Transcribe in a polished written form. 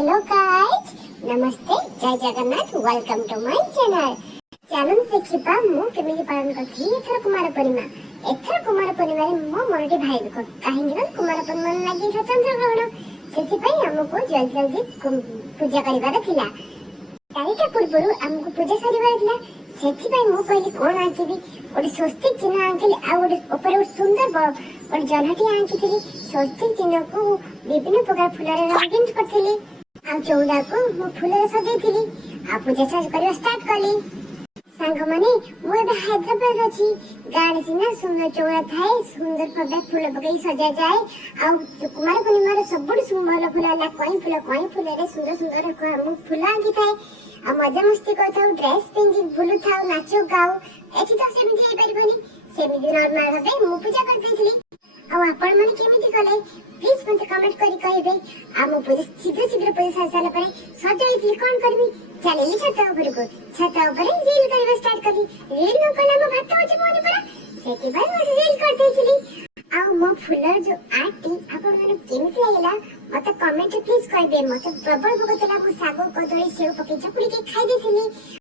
Hello guys, नमस्ते, जय Jagannath, welcome to my channel. Channel देखिबा मु केमिति पालन करथि एथर कुमार पूर्णिमा। एथर कुमार पूर्णिमा रे मो मनटी भाई दुख काहेकि ना कुमार पूर्णिमा लागि चंद्र ग्रहण सेति पई हमको जल्दी जल्दी पूजा करिबार थिला। तारिका पूर्वरु हमको पूजा सरिबार थिला। सेति पई मु कहली कोन आंकिबी ओडी स्वस्तिक चिन्ह आंकिली आ ओडी ऊपर सुंदर और जनहटी आंकिथिली। स्वस्तिक चिन्ह को विभिन्न प्रकार फुलरे रंगीन करथिली आ चौदा को मु फुलरे सजैथिली आ पूजा करबा स्टार्ट कली। सांग माने मु एबे हैदराबाद अछि, गाड़ी सिना सुंदर चौरा थाए, सुंदर भाबे फूल पकई सजा जाए आ कुमार पूर्णिमा रे सबुठ सुंदर फूल ला कई फूल रे सुंदर सुंदर को फूल आंकी थाए आ मजा मस्ती करथाउ, ड्रेस पिंदी बुलु थाउ, नाचो गाओ। एठी तो सेमिति हे परिबनी, सेमिति नॉर्मल भाबे मु पूजा करतेथिली। आ आपण माने केमिति कले प्लीज मते कमेंट करी कहिबे। आ मु पूजा शीघ्र पूजा साला परे सजाइथिली कोन करबी चलेली छत ऊपर रील करबा स्टार्ट करी। रील न कला म भात होजे मोनी परा सेति बाय मो रील कर देथिली। आ मो फूल जो आटी आपण माने केमिति लागला मते कमेंट प्लीज कहिबे। मते प्रबल भगतला को सागो कदली सेव पके चकुली के खाइ देथिली।